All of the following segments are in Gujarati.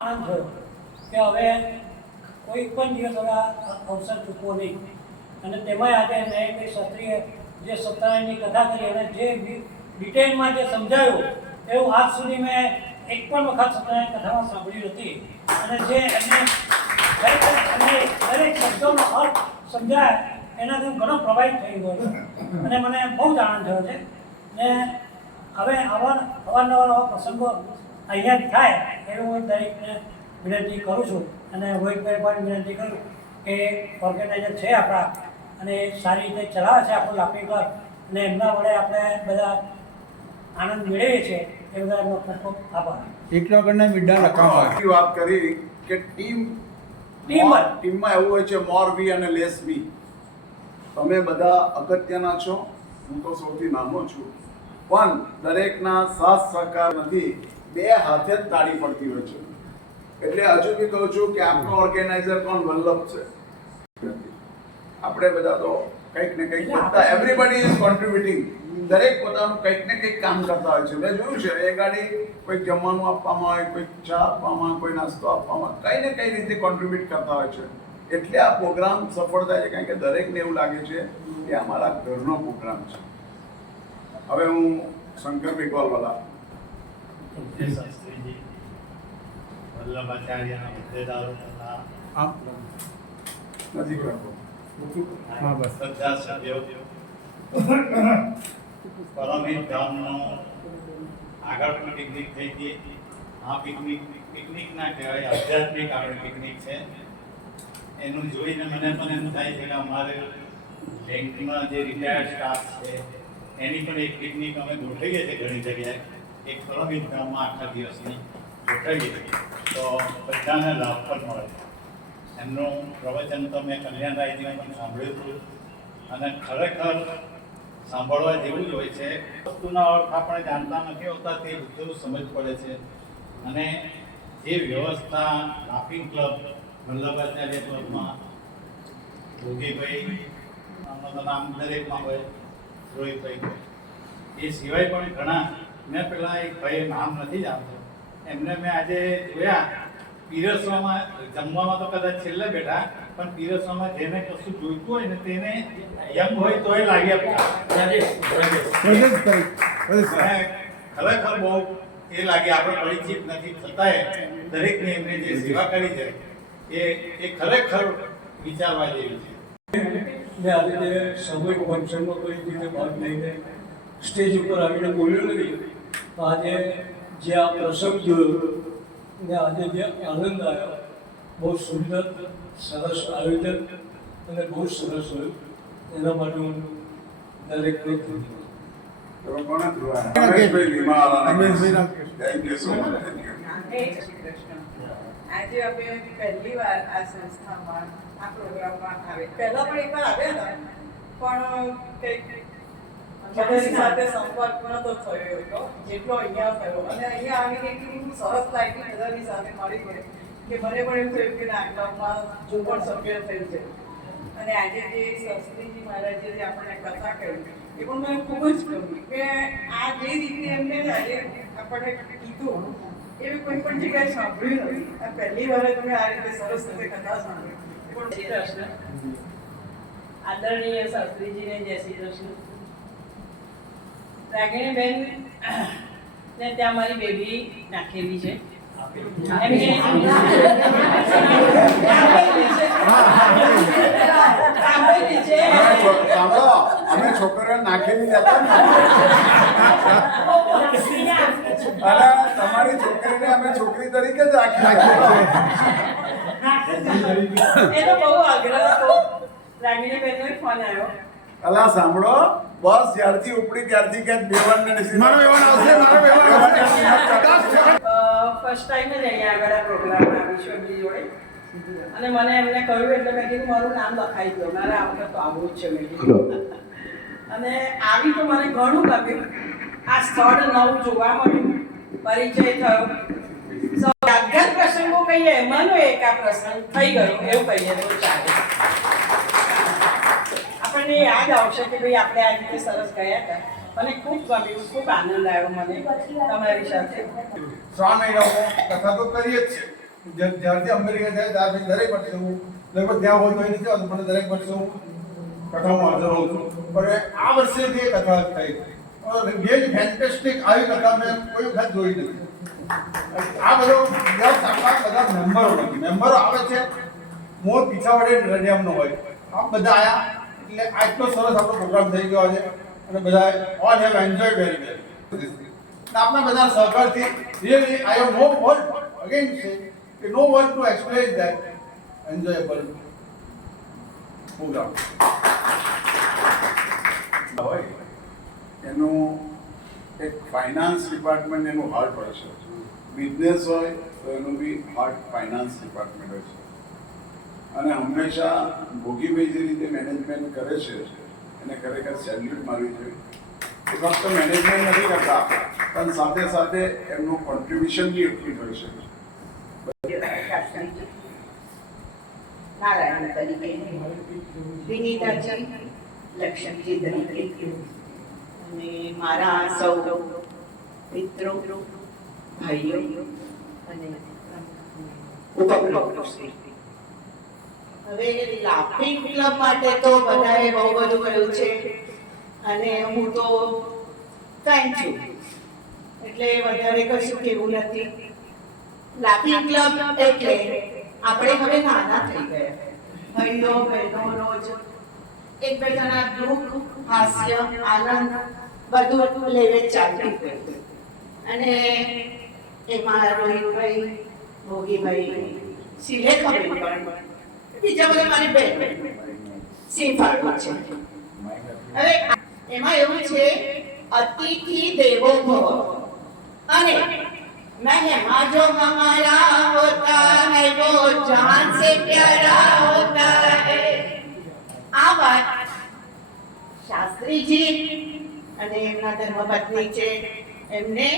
આનંદ થયો કે હવે કોઈ પણ દિવસ હવે અવસર ચૂકવો નહીં. અને તેમાંય આજે ન્યાયભાઈ શાસ્ત્રીએ જે સત્યનારાયણની કથા કરી અને જે ડિટેલમાં જે સમજાયું એવું આજ સુધી મેં એક પણ વખત સત્યનારાયણ કથામાં સાંભળ્યું નથી. અને જે એમને દરેક શબ્દોનો અર્થ સમજાય એનાથી હું ઘણો પ્રભાવિત થઈ ગયો છું અને મને બહુ જ આનંદ થયો છે. ને હવે અવારનવાર આવા પ્રસંગો અહીંયા થાય એવું હું દરેકને વિનંતી કરું છું. અને રોહિતભાઈ પણ વિનંતી કરું કે ઓર્ગેનાઇઝર છે આપણા અને સારી રીતે ચલાવે છે આપણું લાફિંગ ક્લબ અને એમના વડે આપણે બધા આનંદ મેળવીએ છીએ એ બધા એમનો ખૂબ ખૂબ આભાર. એકલાગઢના મીડા લખાણ વાત કરી કે ટીમમાં એવું હોય છે મોર વી અને લેસ વી. તમે બધા અગત્યના છો, હું તો સૌથી નાનો છું, પણ દરેકના સાથ સહકાર નથી, બે હાથે જ તાળી પડતી હોય છે. એટલે હજુ બી કહું છું કે આપણો ઓર્ગેનાઇઝર કોણ વલ્લભ છે. આપણે બધા તો કંઈક ને કંઈક બધા એવરીબડી ઇઝ કોન્ટ્રીબ્યુટિંગ. દરેક પોતાનું કંઈક ને કંઈક કામ કરતા હોય છે. મેં જોયું છે એ ગાડી કોઈ જમવાનું આપવામાં હોય, કોઈ ચા આપવામાં, કોઈ નાસ્તો આપવામાં, કઈ ને કઈ રીતે કોન્ટ્રીબ્યુટ કરતા હોય છે. એટલે આ પ્રોગ્રામ સફળ થાય છે કારણ કે દરેકને એવું લાગે છે કે અમારા ઘરનો પ્રોગ્રામ છે. હવે હું શંકર બેગવાલવાલા વલ્લભાચાર્યના હોદ્દેદારો તથા નજીક રાખો. બધા સભ્યો પરમિત ધામનો આગળ પણ પિકનિક થઈ હતી. આ પિકનિક ના કહેવાય, આધ્યાત્મિક આપણી પિકનિક છે. એનું જોઈને મને પણ એમ થાય છે કે અમારે બેંકમાં જે રિટાયર્ડ સ્ટાફ છે એની પણ એક પિકનિક અમે ગોઠવીએ છીએ ઘણી જગ્યાએ. એક પરમિત ધામમાં આખા દિવસની ગોઠવીએ તો બધાને લાભ પણ મળે. એમનું પ્રવચન તો મેં કલ્યાણરાયજીને પણ સાંભળ્યું હતું અને ખરેખર સાંભળવા જેવું જ હોય છે. વસ્તુના અર્થ આપણે જાણતા નથી હોતા, તે બધું સમજ પડે છે. અને જે વ્યવસ્થા લાફિંગ ક્લબ વલ્લભાચાર્ય ક્લબમાં યોગીભાઈ આમનું નામ દરેકમાં હોય, રોહિતભાઈ, એ સિવાય પણ ઘણા. મેં પેલા એક ભાઈ નામ નથી જાણતો, એમને મેં આજે જોયા પીરસવામાં, જમવામાં તો કદાચ છેલ્લે બેઠા, પણ પીરસવામાં જેને કશું જોઈતું હોય ને તેને યંગ હોય તોય લાગી આપતા. ખરેખર બહુ એ લાગે, આપણે પરિચિત નથી છતાંય દરેકને એમને જે સેવા કરી છે એ ખરેખર વિચારવા જેવી છે. મેં આજે જે સામૂહિક ફંક્શનમાં કોઈ રીતે ભાગ લઈને સ્ટેજ ઉપર આવીને બોલ્યો નથી, તો આજે જે આ પ્રસંગ જોયો ને આજે જે આનંદ આવ્યો, બહુ સુંદર સરસ આયોજન અને બહુ સરસ હોય. એના માટે હું દરેકને આજે અમે પહેલી વાર આ સંસ્થામાં આ પ્રોગ્રામમાં આવે. પહેલા પણ એકવાર આવ્યા હતા, પણ કંઈક સાથે સંપર્ક નતો થયો હતો જેટલો અહીંયા થયો. અને અહીંયા આવીને એટલી સરસ લાગી બધાની સાથે મળી પડે કે મને પણ એમ થયું કે ના ક્લબમાં જો પણ સભ્ય થયું છે. અને આજે જે શાસ્ત્રીજી મહારાજે જે આપણને કથા કરી એ પણ મને ખૂબ જ ગમ્યું કે આ જે રીતે એમને આજે આપણને કીધું એવી કોઈ પણ જગ્યાએ સાંભળ્યું નથી. આ પહેલી વાર તમે આ રીતે સરસ રીતે કથા સાંભળી. શ્રી કૃષ્ણ. આદરણીય શાસ્ત્રીજીને જય શ્રી કૃષ્ણ. રાગિણીબેન ને ત્યાં મારી બેબી નાખેલી છે. અમે છોકરીઓ નાખેલી હતા અને તમારી છોકરીને અમે છોકરી તરીકે જ રાખી. એનો બહુ આગ્રહ હતો. રાગિણીબેનનો ફોન આવ્યો. અલા સાંભળો, બસ જ્યારથી ઉપડી ત્યારથી કે બેવાનને મારો બેવાન આવશે, મારો બેવાન ફર્સ્ટ ટાઈમ જ અહીંયા આગળ આ પ્રોગ્રામમાં આવી છું એમની જોડે. અને મને એમને કહ્યું એટલે મેં કીધું મારું નામ લખાઈ દો, મારે આ વખત તો આવવું જ છે મેં કીધું. અને આવી તો મને ઘણું ગમ્યું. આ સ્થળ નવું જોવા મળ્યું, પરિચય થયો. યાદગાર પ્રસંગો કહીએ એમાંનો એક આ પ્રસંગ થઈ ગયો એવું કહીએ તો ચાલે. આપણને યાદ આવશે કે ભાઈ આપણે આ રીતે સરસ ગયા હતા. મને ખૂબ ગમ્યું, ખૂબ આનંદ આવ્યો મને તમારી સાથે. 3 મહિનામાં કથા તો કરીએ જ છે, જ્યારથી અમેરિકા થયા ત્યારથી દરેક વર્ષે હું લગભગ ત્યાં હોય તો નથી આવતું, પણ દરેક વર્ષે હું કથામાં હાજર હોઉં છું. પણ આ વર્ષે જે કથા થઈ રિયલી ફેન્ટેસ્ટિક, આવી કથા મેં કોઈ વખત જોઈ નથી. આ બધો બધા મેમ્બરો આવે છે, મોર પીછાવાડે રડિયામનો હોય, આ બધા આયા એટલે આટલો સરસ આપણો પ્રોગ્રામ થઈ ગયો છે અને બધા all have enjoy very well. આપણા બધા સહકારથી really I have no word again say કે no word to explain that enjoyable programme. હોય એનું એક ફાઇનાન્સ ડિપાર્ટમેન્ટ એનું હાર્ડ હોય છે, બિઝનેસ હોય તો એનું બી હાર્ડ ફાઇનાન્સ ડિપાર્ટમેન્ટ હોય છે. અને હંમેશા ભોગીભાઈ જે રીતે મેનેજમેન્ટ કરે છે એને ખરેખર સેલ્યુટ મારવી જોઈએ. એ ફક્ત મેનેજમેન્ટ નથી કરતા, પણ સાથે સાથે એમનું કોન્ટ્રીબ્યુશન બી એટલું જ હોય છે. નારાયણ તરીકે, વિનીતાજી લક્ષ્મણજી તરીકે, અને મારા સૌ મિત્રો, ભાઈઓ અને ઉપપ્રમુખશ્રી. હવે લાફિંગ ક્લબ માટે તો બધાએ બહુ બધું કહ્યું છે અને હું તો ફેન છું, એટલે વધારે કશું કહેવું નથી. લાફિંગ ક્લબ એટલે આપણે હવે નાના થઈ ગયા, ભાઈઓ બહેનો રોજ એકબીજાના દુઃખ, હાસ્ય, આનંદ બધું લેવે ચાલતું હોય. અને એમાં રોહિતભાઈ, ભોગીભાઈ, શિલેખાભાઈ પણ બીજા બધા મારી બહેન સિંહ ફાળવું છે. હવે એમાં એવું છે, અતિથિ દેવો ભવ, અને મહેમાન जो हमारा होता है वो जान से प्यारा होता है. આ વાત શાસ્ત્રીજી અને એમના ધર્મપત્ની છે એમને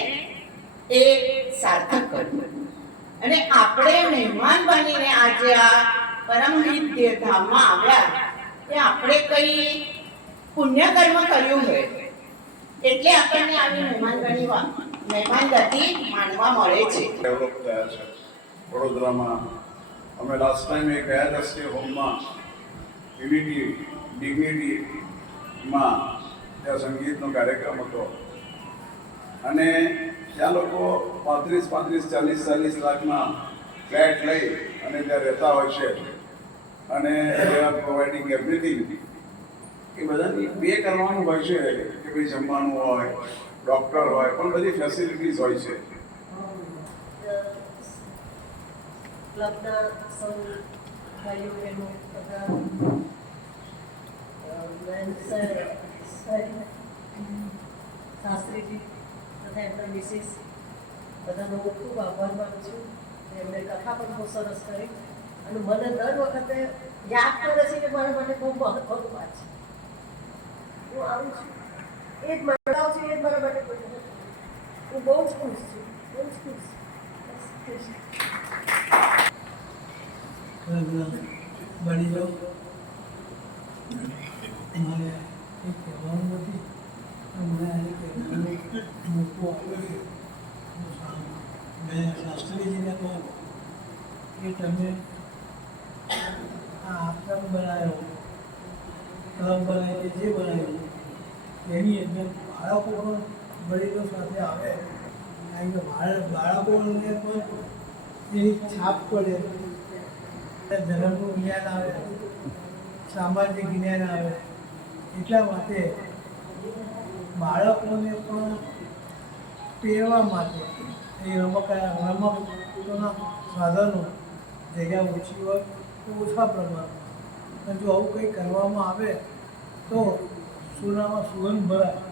એ સાર્થક કર્યું. અને આપણે મહેમાન બનીને આજે આ પરમહિત ધામમાં આવ્યા એ આપણે કઈ પુણ્ય કર્મ કર્યું હોય એટલે આપણને આવી મહેમાનગતિ માનવા મળે છે. ડેવલપ થયા છે વડોદરામાં. અમે લાસ્ટ ટાઈમ એ ગયા હતા સ્ટે હોમમાં, યુનિટી ડિગ્નિટીમાં ત્યાં સંગીતનો કાર્યક્રમ હતો અને ત્યાં લોકો 35-40 લાખના ફ્લેટ લઈ અને ત્યાં રહેતા હોય છે અને દે આર પ્રોવાઇડિંગ એવરીથિંગ. એ બધાની બે કરવાનું હોય છે કે ભાઈ જમવાનું હોય, ડૉક્ટર હોય, પણ બધી ફેસિલિટીઝ હોય છે. ક્લબના સૌ ભાઈઓ બહેનો બધા શાસ્ત્રીજી તથા એમના મિસિસ બધાનો ખૂબ આભાર માનું છું. એમણે કથા પણ બહુ સરસ કરી અને મને દર વખતે યાદ કરે છે કે મારા માટે બહુ મહત્વનું વાત છે. હું આવું છું એ જ મળાવું છું, એ જ મારા માટે કોઈ નથી. હું બહુ જ ખુશ છું, બહુ જ ખુશ. બની જાઓ, મારે કંઈક કહેવાનું નથી, મને આજે કહેવાનું મોકો આપ્યો છે. મેં શાસ્ત્રીજીને કહું કે તમે આ આશ્રમ બનાવ્યો, ક્લબ બનાવી, જે બનાવ્યું એની અંદર બાળકો પણ વડીલો સાથે આવે, કારણ કે બાળકોને પણ એની છાપ પડે, ધર્મનું જ્ઞાન આવે, સામાજિક જ્ઞાન આવે. એટલા માટે બાળકોને પણ ટેરવા માટે એ રમતોના સાધનો જગ્યા ઓછી હોય તો ઓછા પ્રમાણમાં, અને જો આવું કંઈ કરવામાં આવે તો સોનામાં સુગંધ ભરાય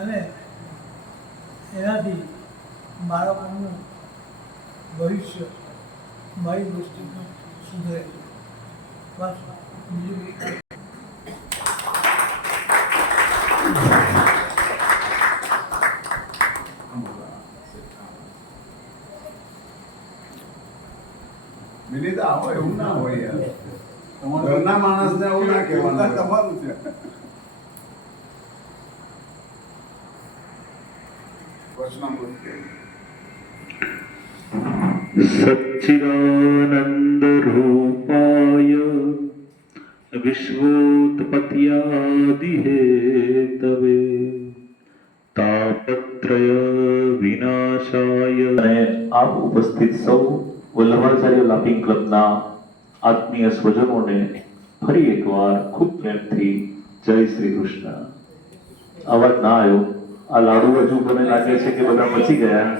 અને એનાથી બાળકોનું ભવિષ્ય મારી દૃષ્ટિમાં સુધરે. બસ બીજું વિનીતા આવો, એવું ના હોય યાર. ઘરના માણસને એવું ના કહેવાનું. તમારું છે. વચનામૃત सच्चिदानन्दरूपाय विश्वोत्पत्त्यादिहेतवे तापत्रय विनाशाय। અને આપ ઉપસ્થિત સૌ વલ્લભાચાર્ય લાફિંગ ક્લબના આત્મીય સ્વજનોને ફરી એકવાર ખૂબ પ્રેમથી જય શ્રી કૃષ્ણ। અવાજ ના આવ્યો, આ લાડુ હજુ મને લાગે છે કે બધા પચી ગયા,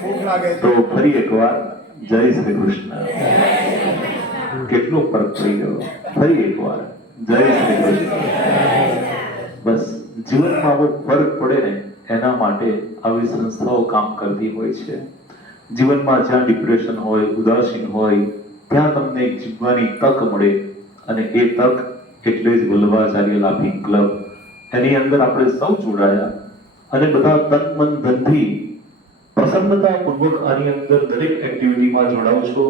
ભૂખ લાગે તો ફરી એકવાર જય શ્રી કૃષ્ણ। કેટલો ફરક થઈ ગયો, ફરી એકવાર જય શ્રી કૃષ્ણ। બસ જીવનમાં આવો ફરક પડે ને એના માટે આવી સંસ્થાઓ કામ કરતી હોય છે। જીવનમાં જ્યાં ડિપ્રેશન હોય, ઉદાસીન હોય, ત્યાં તમને એક જીવવાની તક મળે, અને એ તક એટલે જ વલ્લભાચાર્ય લાફિંગ ક્લબ। એની અંદર આપણે સૌ જોડાયા અને બધા તન મન ધનથી પ્રસન્નતાપૂર્વક આની અંદર દરેક એક્ટિવિટીમાં જોડાવ છો,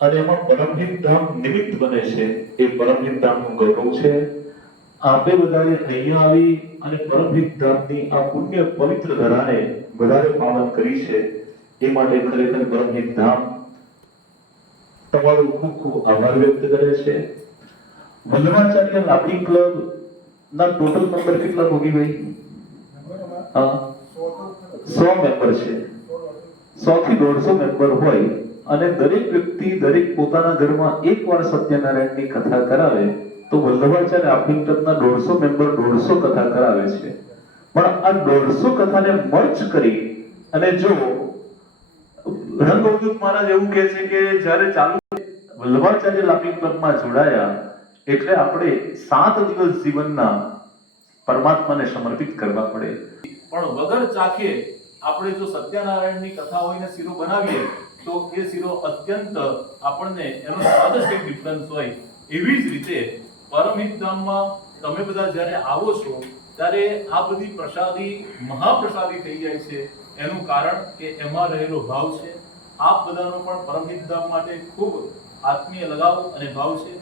અને એમાં પરમહિત ધામ નિમિત્ત બને છે। એ પરમહિત ધામનું ગૌરવ છે। આપે બધાએ અહીંયા આવી અને પરમહિત ધામની આ પુણ્ય પવિત્ર ધરાને વધારે પાવન કરી છે, એ માટે ખરેખર પરમહિત ધામ તમારો ખૂબ ખૂબ આભાર વ્યક્ત કરે છે। વલ્લભાચાર્ય લાફિંગ ક્લબ ના ટોટલ નંબર કેટલા ભોગીભાઈ? 100 મેમ્બર છે। 100 થી 150 મેમ્બર હોય અને દરેક વ્યક્તિ દરેક પોતાના ઘરમાં એકવાર સત્યનારાયણની કથા કરાવે તો વલ્લભાચાર્ય લાફિંગ ક્લબના 150 મેમ્બર 150 કથા કરાવે છે। પણ આ 150 કથાને મર્જ કરી અને જો રંગઅવધૂત મહારાજ એવું કહે છે કે જ્યારે ચાલુ વલ્લભાચાર્ય લાફિંગ ક્લબમાં જોડાયા એટલે આપણે 7 દિવસ જીવનના પરમાત્માને સમર્પિત કરવા પડે। પણ વગર ચાખે આપણે જો સત્યનારાયણની કથા હોયને શીરો બનાવીએ તો એ શીરો અત્યંત આપણને એનો સ્વાદ જ કંઈક ડિફરન્સ હોય। એવી જ રીતે પરમહિત ધામમાં તમે બધા જ્યારે આવો છો ત્યારે આ બધી પ્રસાદી મહાપ્રસાદી થઈ જાય છે। એનું કારણ કે એમાં રહેલો ભાવ છે। આપ બધાનો પણ પરમહિત ધામ માટે ખૂબ આત્મીય લગાવ અને ભાવ છે।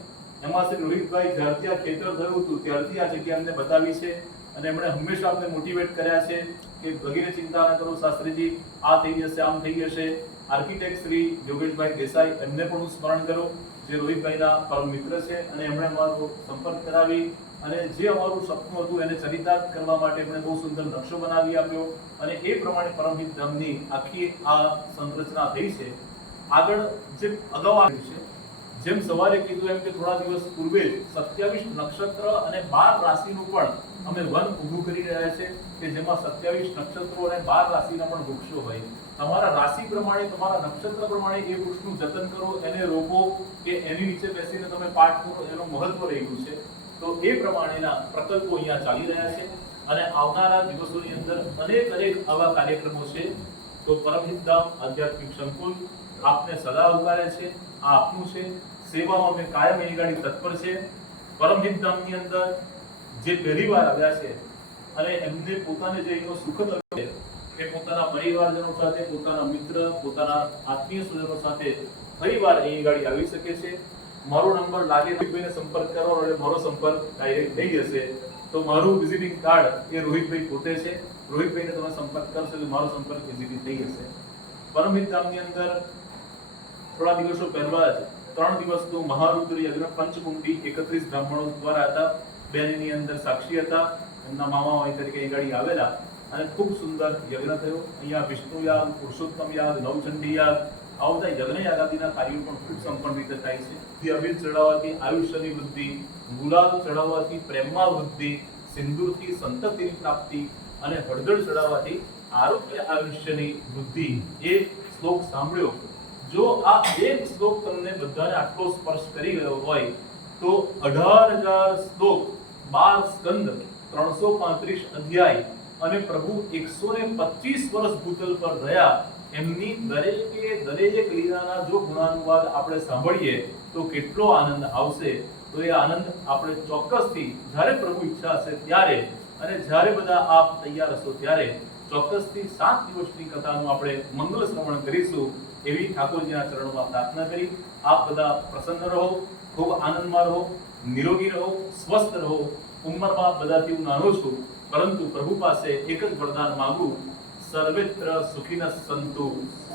એમાં શ્રી રોહિતભાઈ જ્યારથી આ ખેતર થયું હતું ત્યારથી આ જગ્યા અમને બતાવી છે, અને એમણે હંમેશા અમને મોટિવેટ કર્યા છે કે વગેરે ચિંતા ન કરો શાસ્ત્રીજી, આ થઈ જશે, આમ થઈ જશે। આર્કિટેક્ટ શ્રી યોગેશભાઈ દેસાઈ, એમને પણ હું સ્મરણ કરું, જે રોહિતભાઈના પરમ મિત્ર છે, અને એમણે અમારો સંપર્ક કરાવી અને જે અમારું સપનું હતું એને ચરિતાર્થ કરવા માટે એમણે બહુ સુંદર નકશો બનાવી આપ્યો, અને એ પ્રમાણે પરમહિત ધામની આખી આ સંરચના થઈ છે। આગળ જે અગાઉ આવ્યું છે, જેમ સવારે કીધું એમ કે થોડા દિવસ પૂર્વે જ 27 નક્ષત્ર અને 12 રાશિનું પણ અમે વન ઊભું કરી રહ્યા છે કે જેમાં 27 નક્ષત્રો અને 12 રાશિના પણ વૃક્ષો હોય। તમારા રાશિ પ્રમાણે, તમારા નક્ષત્ર પ્રમાણે એ વૃક્ષનું જતન કરો, એને રોપો કે એની નીચે બેસીને તમે પાઠ કરો, એનું મહત્વ રહેલું છે। તો એ પ્રમાણેના પ્રકલ્પો અહીંયા ચાલી રહ્યા છે, અને આવનારા દિવસોની અંદર અનેક આવા કાર્યક્રમો છે। તો પરમહિત ધામ આધ્યાત્મિક સંકુલ આપને સદા આવકારે છે। આ આપનું છે, સેવામાં અમે કાયમ એની ગાડી તત્પર છે। પરમહિત ધામની અંદર જે પહેલી વાર આવ્યા છે અને એમને પોતાને જે એનો સુખદ અનુભવ છે એ પોતાના પરિવારજનો સાથે, પોતાના મિત્ર, પોતાના આત્મીય સ્વજનો સાથે ફરીવાર એની ગાડી આવી શકે છે। મારો નંબર લાગે રોહિતભાઈને સંપર્ક કરો અને મારો સંપર્ક ડાયરેક્ટ થઈ જશે। તો મારું વિઝિટિંગ કાર્ડ એ રોહિતભાઈ પોતે છે। રોહિતભાઈને તમે સંપર્ક કરશો તો મારો સંપર્ક ઇઝીલી થઈ જશે। પરમહિત ધામની અંદર થોડા દિવસો પહેલા જ 3 દિવસનું મહારુદ્ર યજ્ઞ પંચકુંડી 31 બ્રાહ્મણો દ્વારા હતા। બેનની અંદર સાક્ષી હતા, એમના મામા હોય તરીકે એ ગાડી આવેલા, અને ખૂબ સુંદર યજ્ઞ થયો। અહીંયા વિષ્ણુ યાગ, પુરુષોત્તમ યાગ, નવચંડી યાગ, આવા બધા યજ્ઞ યાગાદિના કાર્યો પણ ખૂબ સંપન્ન રીતે થાય છે। અબીલ ચડાવવાથી આયુષ્યની વૃદ્ધિ, ગુલાલ ચડાવવાથી પ્રેમમાં વૃદ્ધિ, સિંદૂરથી સંતતિની પ્રાપ્તિ, અને હળદર ચડાવવાથી આરોગ્ય આયુષ્યની વૃદ્ધિ। એ શ્લોક સાંભળ્યો, જો આ એક શ્લોક તમને બધાને આટલો સ્પર્શ કરી ગયો હોય તો 18,000 શ્લોક, 12 સ્કંદ, 335 અધ્યાય, અને પ્રભુ 125 વર્ષ ભૂતલ પર રહ્યા, એમની દરેક લીલાના જો ગુણાનુવાદ આપણે સાંભળીએ તો કેટલો આનંદ આવશે। તો એ આનંદ આપણે ચોક્કસથી જ્યારે પ્રભુ ઈચ્છા હશે ત્યારે, અને જ્યારે બધા આપ તૈયાર હશો ત્યારે ચોક્કસથી 7 દિવસની કથાનું આપણે મંગલ શ્રવણ કરીશું, એવી ઠાકોરજીના ચરણોમાં પ્રાર્થના કરી આપ બધા પ્રસન્ન રહો, ખૂબ આનંદમાં રહો, નિરોગી રહો, સ્વસ્થ રહો। ઉંમરમાં બધાથી હું નાનો છું, પરંતુ પ્રભુ પાસે એક જ વરદાન માંગુ, સર્વેત્ર સુખિનઃ સંતુ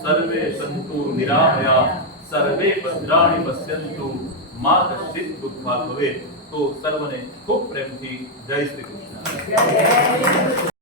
સર્વે સંતુ નિરામયા સર્વે ભદ્રાણિ પશ્યન્તુ મા કશ્ચિત દુઃખાત ભવેત. તો સર્વને ખૂબ પ્રેમથી જય શ્રી કૃષ્ણ.